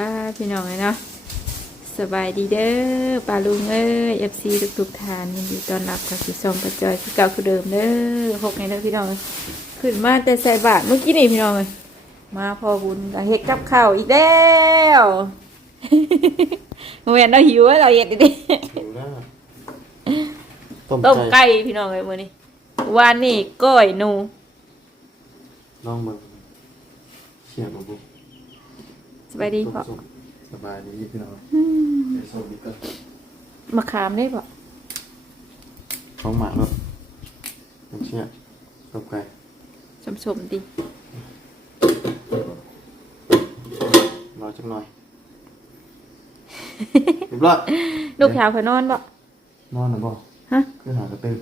ป้าพี่น้องเลยเนาะสบายดีเด้อป้าลุงเอ้ยเอฟซีทุกๆทานยินดีต้อนรับกับสีส้มประจอยคือเก่าคือเดิมเด้อหกไงเด้อพี่น้องเอ้ยขึ้นมาแต่ใส่บาทเมื่อกี้นี่พี่น้องเลยมาพอบุญกับเฮ็ดกับข้าวอีกแล้วโมเมนเราหิวแล้วเราเฮ็ดดิหิวแล้วต้มต้มไก่ไก่พี่น้องเลยมื้อนี้วานนี่ก้อยหนูลองมึงเขียนมาบุก สบายดีพ่อสบายดีพี่น้องอืมเดี๋ยวโซบิก็มะขามได้ป่ะของหมาแล้วน้ำเชี่ยต้มไก่สมๆดีรอจักหน่อยเรียบร้อยลูกสาวเขานอนบ่นอนหรือบ่ฮะคือหากระตือ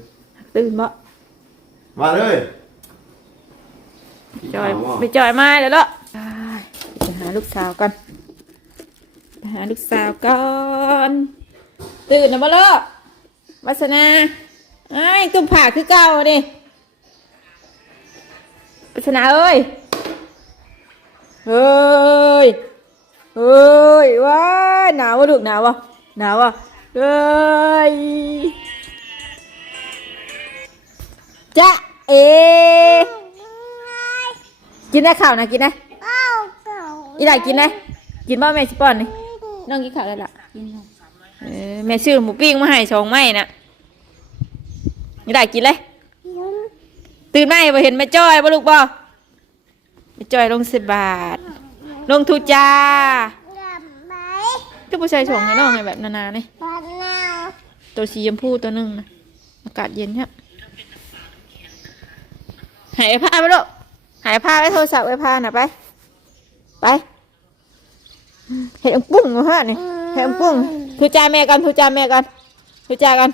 ตื่นบ่มาเลยจอยกินข้าวบ่ไปจอยมาแล้วเนาะไปหา ลูกสาวก่อนไปหาลูกสาวก่อนตื่นนะบ่เลิกวัสนาไอ้ยตุ้มผ่าคือเก่าดิวัสนาเอ้ยเฮ้ยเฮ้ยว้าหนาววะลูกหนาววะหนาววะเฮ้ยจะเอกินได้ข้าวนะกินได้ อีหลากินได้กินบ่แม่สิป้อนนี่น้องกินข้าวได้ละเออแม่ซื้อหมูปิ้งมาให้สองไม้น่ะอีหลากินเลยตื่นมาบ่เห็นแม่จ้อยบ่ลูกบ่แม่จ้อยลงสิบบาท ลงทุจ้าก็ผู้ชายส่งให้น้องให้แบบนานาๆนี่ตัวสีชมพูตัวหนึงนะอากาศเย็นครับหายผ้าไปลูกหายผ้าไว้โทรศัพท์ไว้ผ้าน่ะไป ไปเห็ดอังปุ้งมาฮะนี่เห็ดอังปุ้งทูจ่าแม่กันทูจ่าแม่กันทูจ่ากัน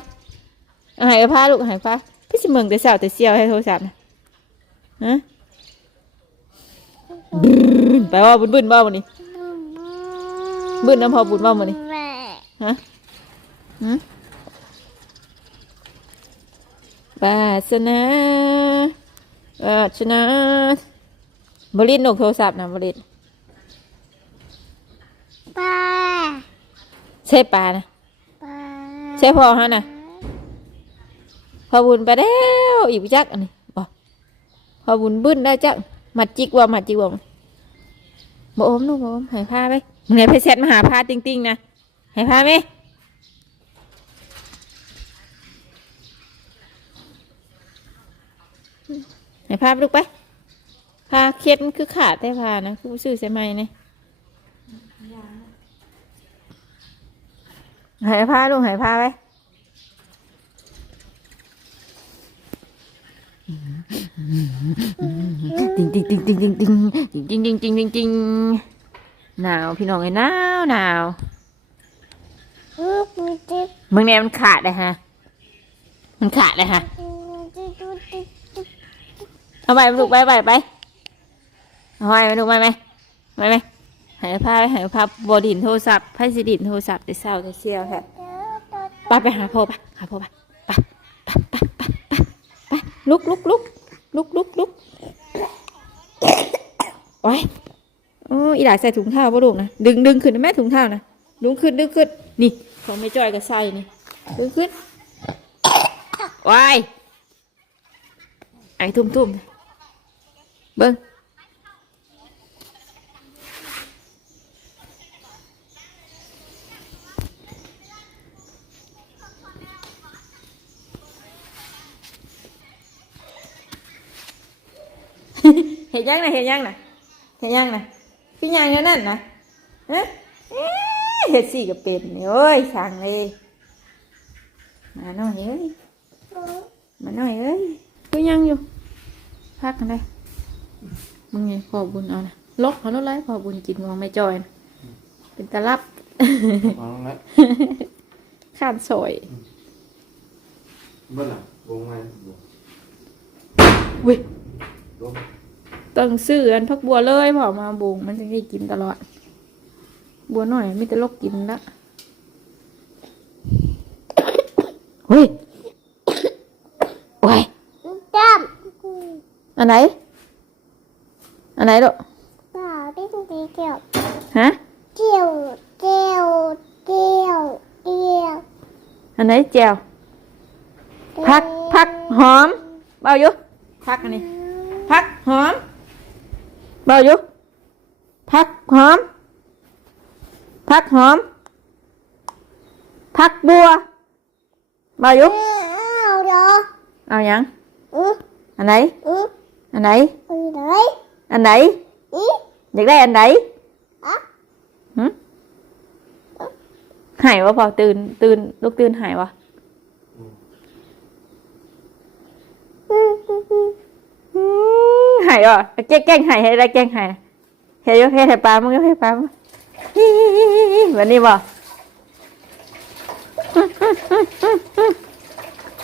เอาหายผ้าลูกหายผ้าพี่สิเมืองแต่เสาแต่เสียวให้โทรศัพท์นะฮะบึ้นไปว่าบุญบุญบ้าวันนี้บุญน้ำพอบุญบ้าวันนี้ฮะฮะบาสนาบาสนาบริณหนกโทรศัพท์นะบริณ ป้าใช่ปลานะป้าใช่พอฮะนะพอบุญไปแล้วอีกจักอันนี้บอกพอบุญบึ้นได้จักหมัดจิกว่าหมัดจิกว่าบ่อมลูกบ่อมใหายผ้าไปมึงไงไปเซ็ตมาหาผ้าติ้งติ้งๆนะใหายผ้าไหมใหายผ้าไปลูกไปผ้าเคล็ดมันคือขาดแต่ผ้านะคือบ่ซื้อใช่ไหมเนี่ย หายผ้าลูกหายผ้าไปติงติงติงติงติงติงติงติงติงติงติงติงหนาวพี่น้องไอ้หนาวหนาวมีจิ๊บเมืองแนมันขาดเลยฮะ มันขาดเลยฮะ เอาไปลูกไปไปไปเอาไปไปลูกไปไหมไปไหม หายผ้าหายผ้าบดินโทรศัพท์ไพ่สิดินโทรศัพท์แต่เศร้าแต่เชียวแฮะไปไปหาพ่อไปหาพ่อไปไปไปไปไปไปไปลุกลุกลุกลุกลุกลุกโอ้ยโอ้อีหลาใส่ถุงเท้าป่ะลูกนะดึงดึงขึ้นนะแม่ถุงเท้านะดึงขึ้นดึงขึ้นนี่ของไม่จ้อยก็ใส่นี่ดึงขึ้นว้ายไอ้ทุ่มทุ่มเบิ้ง เห็นยังนะเห็นยังนะเห็นยังนะพี่ยังนั่นนั่นนะฮะเอ๊ะเห็ดสี่ก็เป็นนี่โอ้ยสั่งเลยมาหน่อยเอ้ยมาหน่อยเอ้ยพี่ยังอยู่พักกันได้มึงไงพอบุญเอานะลกเขาลดไรพอบุญกินของไม่จอยนะเป็นตะลับเอาลงแล้วข้านซอยเบิ้ลล่ะวงไงเว้ยลง ต้องซื้ออันพักบัวเลยพอมาบุงมันจะได้กินตลอด บัวหน่อยไม่แต่ลกกินละเฮ้ยโอ้ยจับอันไหน อันไหนลูกป้าดิ้งดีเกี่ยวฮะเจียวเจียวเจียวเจียวอันไหนแจวพักพักหอมเบาอยู่พักอันนี้พักหอม เบาอยู่พักหอมพักหอมพักบัวเบาอยู่เอาเหรอเอา มหายวะแกล้งแกล้งหายให้ได้แกล้งหายนะเฮ้ยเฮ้ยให้ปลามึงเฮ้ยปลามึงฮิฮิฮิฮิฮิวันนี้บ่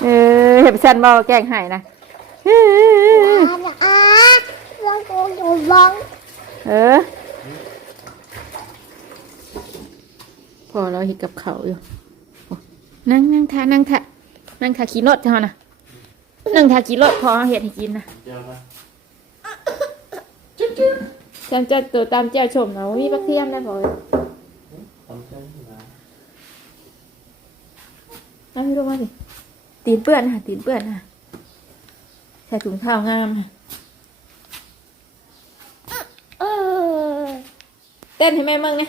เออเห็นฉันบ่แกล้งหายนะฮิฮิฮิฮิอ่าอ่าลองดูดูลองเออพอเราเห็นกับเขาวอยู่โอ้นั่งนั่งทานั่งทานั่งทาขี่รถเท่านะนั่งทาขี่รถพอเห็ดให้กินนะ เจียวมาฉันจะตัวตามเจ้าชมนะว่ามีปักเทียมได้พอทำเส้นนะนั่งพี่ลงมาสิตีนเปื้อนค่ะตีนเปื้อนค่ะใส่ถุงเท้างามค่ะ เออ เต้นให้แม่มึงไง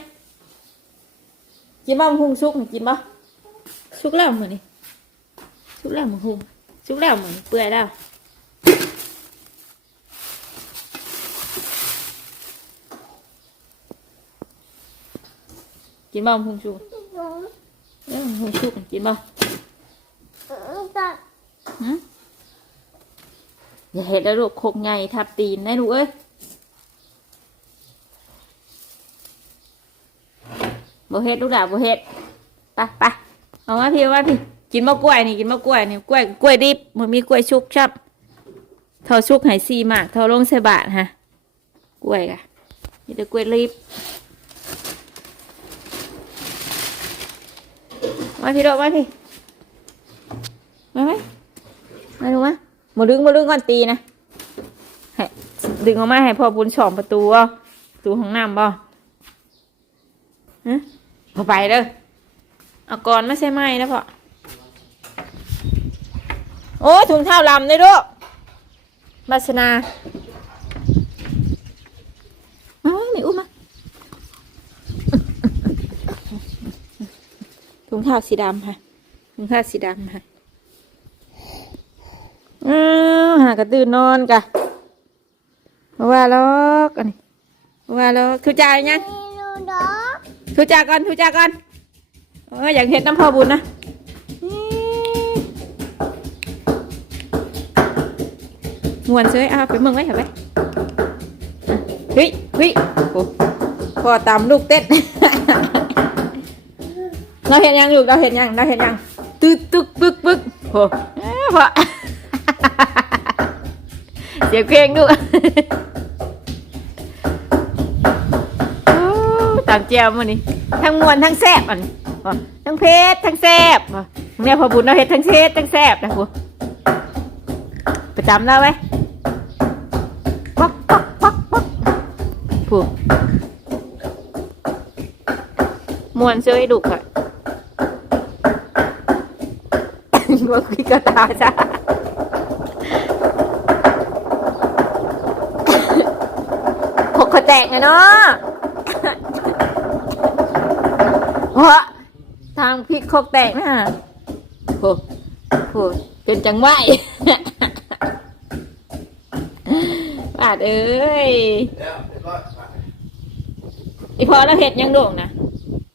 กินบ้าหุงซุกน่ะกินบ้าซุกแล้วเหมือนนี่ซุกแล้วเหมือนหุงซุกแล้วเหมือนเปื่อยแล้วกินบ้าหุงซุกเอ้ยหุงซุกน่ะกินบ้าจะหืมอย่าเห็ดแล้วลูกโคกไงทับตีนนะลูกเอ้ยบ่เฮ็ดลูกดาบ่เฮ็ดไปไปเอามาพี่เอามาพี่กินมะกล้วยนี่กินมะกล้วยนี่กล้วยกล้วยดิบมันมีกล้วยชุกชับเทอชุกไหซีมากเทอลงใส่บาทฮะกล้วยกะนี่แต่กล้วยดิบ มาพี่โดดมาพี่มาไหมมาดูมามาดึงมาดึงก่อนตีนะให้ดึงออกมาให้พ่อบุญสองประตูเอาประตูของน้ำบ่ฮะพอไปเด้อเอาก่อนไม่ใช่ไหมนะพ่อโอ้ยถุงเท้าลำเลยลูกบัสนาเอาไม่อุ้มมา ถุงเท้าสีดำค่ะถุงเท้าสีดำค่ะอ้าวหากระตื่นนอนกะบ่ว่าล็อกอันนี้บ่ว่าล็อกทุจ่ายยังเมนูดอกทุจาก่อนทุจาก่อนเอออยากเห็นน้ำพ่อบุญนะนี่มวนเซยเอาไปเมืองไว้เถอะไปอะเฮ้ยเฮ้ยโอ้พอตามลูกเต้น เราเห็นยังลูกเราเห็นยังเราเห็นยังตึกตึกปึ๊กปึ๊กโอ้เอ้ยพอเสียงเพลงด้วยตามเจียวมันนี่ทั้งมวนทั้งแซ่บอันนี้บ่ทั้งเพชรทั้งแซ่บเนี่ยพอบุญเราเห็ดทั้งเพชษทั้งแซ่บนะพูประจำแล้วไว้ปักปักปักปักพูมวนเสื้อให้ดุค่ะ ว่าคุยกระตาจ้าหกขแตกไงเนาะเพราะทางพริกโคกแตกนะโหโหจนจังไหวบาดเอ้ยแล้วเรียบร้อยไปอีพอเราเห็ดยังโด่งนะ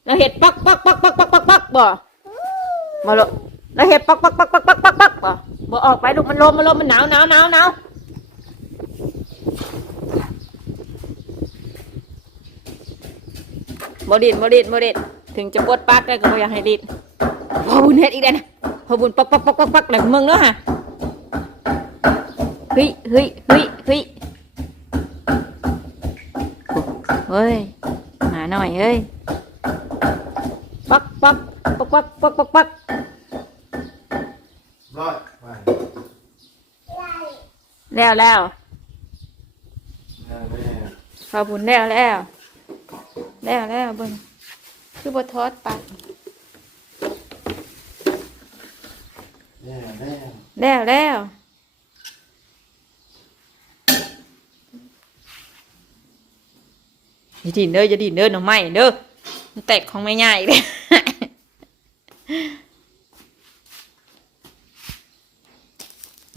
เราเห็ดปักปักปักปักปักปักปักบ่มาลูก เราเห็ดปักปักปักปักปักปักปักบ่บ่ออกไปลูกมันลมมันลมมันหนาวหนาวหนาวหนาวบ่ดินบ่ดินบ่ดินถึงจะปวดปักได้ก็บ่อยากให้ดินพอบุญเฮ็ดอีกแล้วนะพอบุญปักปักปักปักปักแล้วมึงเนาะฮะเฮ้ยเฮ้ยเฮ้ยเฮ้ยเฮ้ยมาหน่อยเฮ้ยปักปักปักปักปักปักปัก ร้อยไปแล้วแล้วแม่ขอบคุณแล้วแล้ว แล้วแล้วเบิ่งคือบททอดปลาแล้วแล้วแล้วแล้วอย่าดินเด้ออย่าดินเด้อหน่อไม้เด้อมันแตกของไม่ง่ายเลย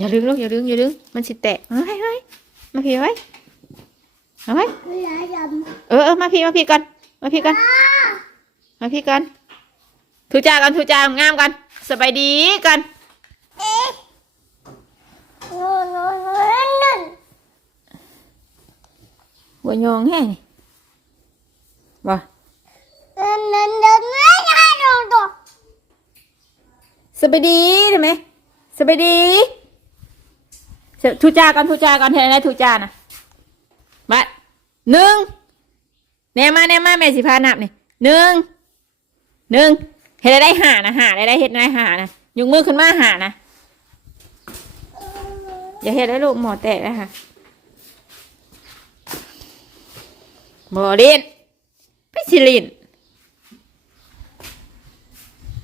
อย่าดึงลูกอย่าดึงอย่าดึงมันสิแตกเฮ้ยเฮ้ยมาพี่ไว้เอาไว้เวลาจเออเออมาพี่มาพี่กันมาพี่กันมาพี่กันทูจากันทูจากามกันสบายดีกันำโน่นโน่นโน่นนั่นหัวยองแห้งบ่นั่นนั่นนั่นนั่นนั่นนั่นนั่นสบายดีใช่ไหมสบายดีส ทูจากกันทูจากกันเห็นอะไรทูจานะบัดหนึ่งแนมาแนมาแม่สิพานับนี่หนึ่งหนึ่งเห็นอะไรได้หานะหาอะไรได้เห็นอะไรหานะยกมือขึ้นมาหานะอย่าเห็นได้ลูกหมอแตกนะคะบอลินไปสิลิน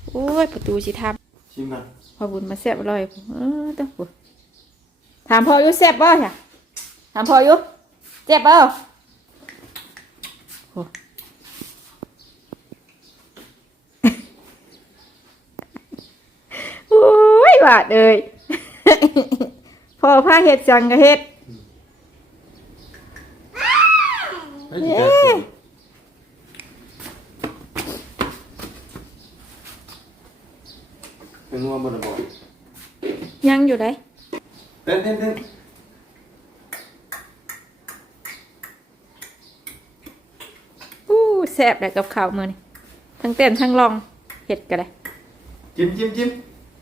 โอ้ยประตูสิทำชิมกันพอบุญมาแซ่บอร่อยเออต้องบุญ ถามพ่ออยุแซ่บบ่ค่ะถามพ่ออยุแซ่บบ่โอ้โอ้ยบาดเลยพ่อพาเห็ดจังกะเห็ดเฮ้ยแกะสิเป็นนัวบนบ่อยยังอยู่ไหนเต้นเต้นเต้นอู้แซ่บเลยกับข้าวมือนี่ทั้งเต้นทั้งลองเห็ดกันเลยจิ้มจิ้มจิ้ม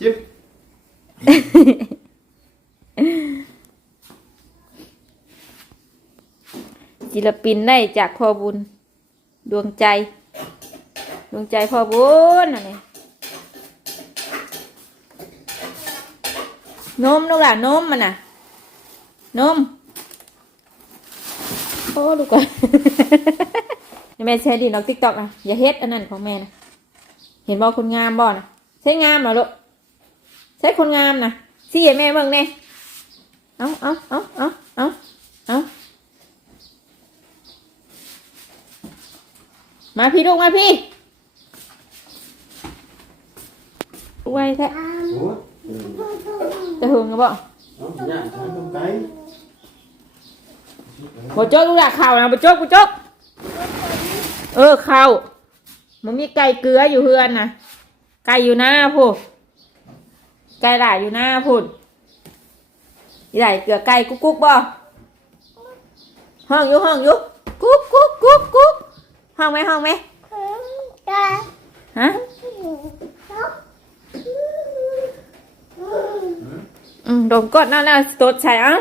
จิ้มศิลปินได้จากพ่อบุญ ดวงใจ ดวงใจพ่อบุญอันนี้ นมลูกหลานนมมันน่ะ นมโอ้ลูกก่อนนี่แม่ใช้ดีนอกติ๊กต็อกนะอย่าเฮ็ดอันนั้นของแม่นะเห็นบ่คนงามบ่นะใช้งามเหรอลูกใช้คนงามนะสิให้แม่เบิ่งแน่เอาเอาเอาเอาเอาเอามาพี่ลูกมาพี่ไวแท้โอ้ยเออ จะหึงก็บอกเอาย่างทานต้มไก่บ่จกลูกหลานข่าวนะบ่จกบ่จกเออข่าวมันมีไก่เกลืออยู่เฮือนนะไก่อยู่หน้าพูดไก่หลายอยู่หน้าพูดอีหลายเกลือไก่กุ๊กกุ๊กบ่ห้องอยู่ห้องอยู่กุ๊กกุ๊กกุ๊กกุ๊กห้องไหมห้องไหมตาฮะ อืมดมกดนั่นแล้วตดใส่เอะ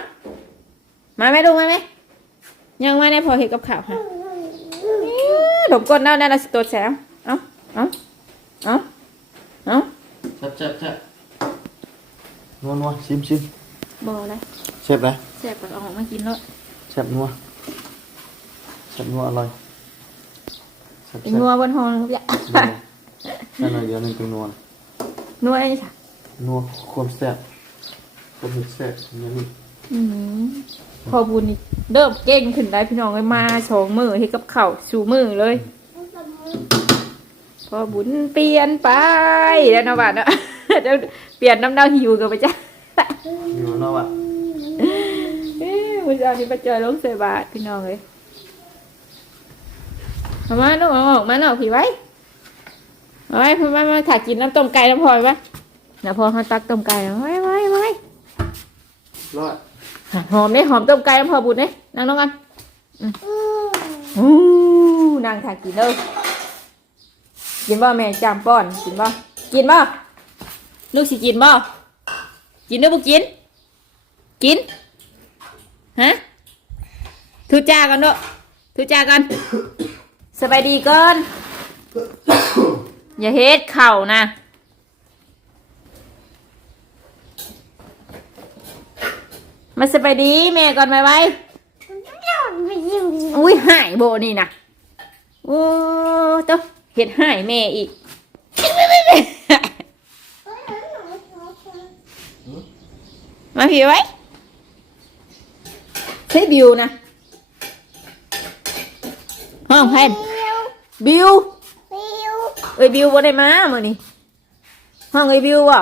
มาไหมดูมาไหมยังมาในพอเห็นกับข่าวค่ะดมกดนั่นแล้วตดใส่เอะเอาเอาเอาเอาแซ่บแซ่บแซ่บนัวนัวชิมชิมบอเลยแซ่บไหมแซ่บก็เอาออกมากินแล้วแซ่บนัวแซ่บนัวอร่อยแซ่บเป็นแซ่บนัวบนห้องทุกอย่างนัวแค่หน่อยเดียวหนึงเป็นนัวนะนัวไอ้นี่ค่ะ นัวความแซ่บความเผ็ดแซ่บอย่างนี้อืมพอบุญนี่เริ่มเก่งขึ้นได้พี่น้องเลยมาสองมือให้กับเข่าวสู่มือเลย พอบุญเปลี่ยนไปแล้วเนาะบัดเนาะ เดี๋ยวเปลี่ยนน้ำเน่าหิวกันไปจ้ะ อยู่เนอกอะเอ้ยวันเช้านี้ไปเจอลงเสบาทพี่น้องเลยเอามาลูกเอาออกมาหน่อยพี่ไว้เอาไว้พี่ไว้มาถ่ายกินน้ำต้มไก่น้ำพลอยไว้ น้ำพลอยเขาตักต้มไก่เอาไว้ไว้ไว้รอดหอมเนี่ยหอมต้มไก่น้ำพลอยบุญเนี่ยนั่งน้องกันอู้นั่งถ่ายกินเด้อกินบ่แม่จามป้อนกินบ่กินบ่ลูกสิกินบ่กินหรือบ่กิน กินฮะทุจากันเนอะทุจากันสบายดีก่อนอย่าเฮ็ดเข่านะ มาสบายดีแม่ก่อนไหมไว้ไปยิงอุ้ยหายโบนี่นะโอ้เต้าเห็ดให้แม่อีก มาพี่ไว้ใช้บิวนะห้องแพนบิวบิวบิวเอ้ยบิวบ่ได้มามื้อนี้ห้องเอ้ยบิวบ่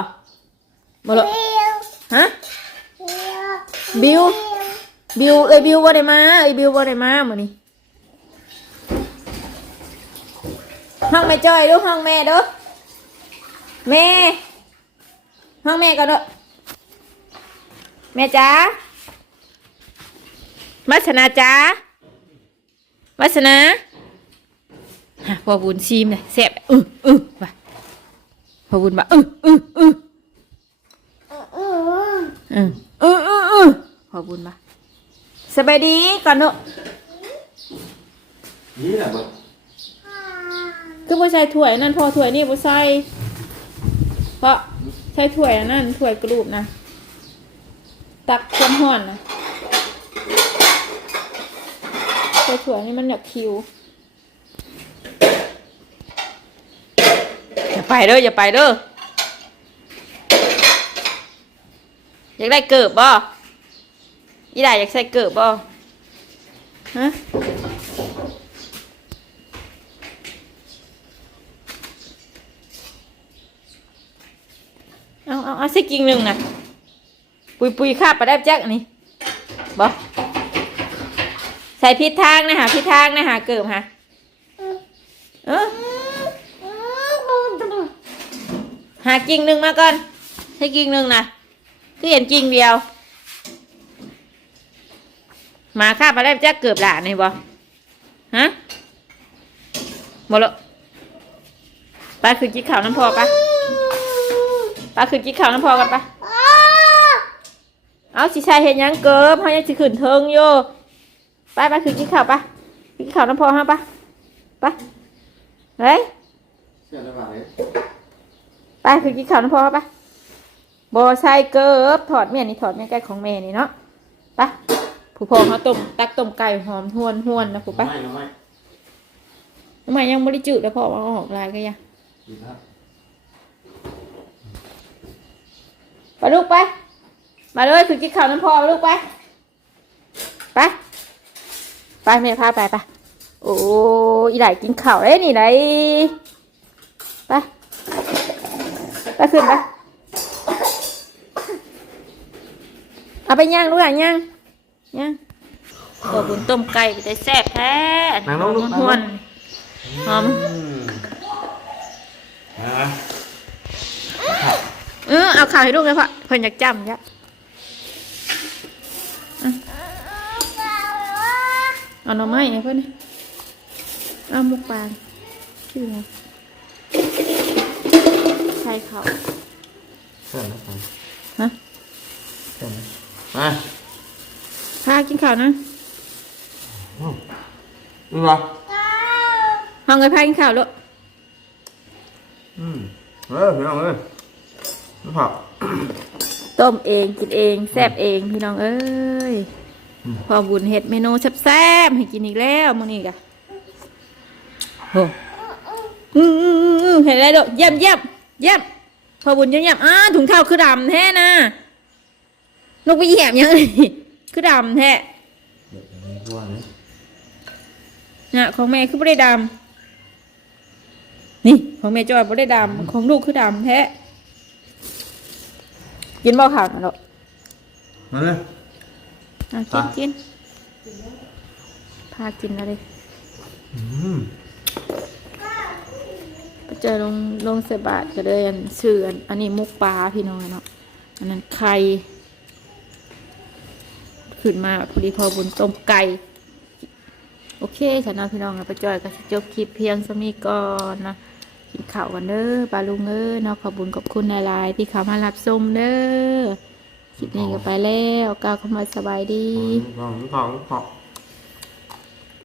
บ่ละบิวฮะ บิว บิว เอ้ยบิวบ่ได้มา เอ้ยบิวบ่ได้มามื้อนี้ห้องแม่จ้อยดูห้องแม่ด้อแม่ ห้องแม่ก่อนเด้อแม่จ๋าวัฒนาจ๋าวัฒนาฮะพอบุญชิมเลยแซ่บอืออือว่ะพอบุญบ่าอืออืออือ อืมอืออืออืออือพอบุญบ่าสบายดีก่อนเนอะนี่แหละแบบคือบ่ใส่ถ้วยนั่นพอถ้วยนี่บ่ใส่เพราะใส่ถ้วยอันนั่นถ้วยกระดูกนะตักความร้อนนะใส่ถ้วยนี่มันอยากคิวอย่าไปเด้ออย่าไปเด้อ อยากได้เกิบบ่อีด่าอยากใส่เกิบบ่ฮะเอาเอาเอาสักกิ่งหนึ่งนะปุยปุยคาบไปได้จักนนี้บ่ใส่พิษทางนะฮะพิษทางนะฮะเกิบฮะเออหากิ่งหนึ่งมาก่อนใช้กิ่งหนึ่งนะ คือเห็นกิ่งเดียวหมาข้าบมาได้จะเกือบหลานนี่บ่ฮะหมดและไปคือกิ๊กข่าวน้ำพอปะไปคือกิ๊กข่าวน้ำพอกันปะเอาสิชายเห็นหยังเกิบเขายังสิขืนเทิงโยไปไปคือกิ๊กข่าวปะกิ๊กข่าวน้ำพอฮะปะไปเฮ้ยเชื่อได้ป่ะเลยไปคือกินข้าวน้ำพอปะ บอใส่เกิบถอดเมียนี่ถอดเมียไก่ของแม่นี่เนาะไปผู้พอเขาต้มตักต้มไก่หอมหวนหวนนะผู้ไปไม่ไม่ทำไมยังบริจุแล้วพอเอาออกลายก็ยังดีครับไปลูกไป มาเลยคือกินข้าวน้ำพอไปลูกไป ไป ไปแม่พาไปไปโอ้อีไหลกินข้าวได้นี่ไหนไป ไปขึ้นไป เอาไปย่างลูกอะย่างย่างตัวบุญต้มไก่ไปได้แซ่บแท้นั่งลงลูกหวนหอมอืมนะเออเอาข้าวให้ลูกเลยพ่อเพิ่นอยากจำยะเอาหน่อไม้ให้เพิ่นนี่เอาหมุกปลาชื่อไงใช่เขาเชื่อนะฮะเชื่อนะ มาพากินข้าวนะอืมวะห้องไอ้พากินข้าวลูกอืมเออพี่น้องเอ้ยน้ำผักต้มเองกินเองแซ่บเองพี่น้องเอ้ยอืมพอบุญเห็ดเมนูแซ่บๆให้กินอีกแล้วมื้อนี้กะโอ้อืมอืมอืมอืมเห็นอะไรลูกเยี่ยมเยี่ยมเยี่ยมพอบุญเยี่ยมเยี่ยมอ้าถุงเท้าคือดำแท้นะ นกไปเหยียบยังไงคือดำแท้เดี๋ยวนี้พวกนี้น่ะของแม่คือไม่ได้ดำนี่ ของแม่จอยไม่ได้ดำของลูกคือดำแท้กินบ่ข่าวนะลูกมาเลยอะกินกินพากินอะไรอืมไปเจอลงลงเสบาทก็เลยอันชื่ออันอันนี้มุกปลาพี่น้องเนาะอันนั้นไข่ ขึ้นมาพอดีพอบุญต้มไก่โอเคฉันเอาพี่น้องนะไปจอยกับจบคลิปเพียงสมีก่อนนะกินข้าวกันเด้อปลาลุงเอ้ยเนาะขอบุญขอบคุณหลายๆที่เขามารับชมเด้อคลิปนี้ก็ไปแล้วก้าวเข้ามาสบายดีของของของ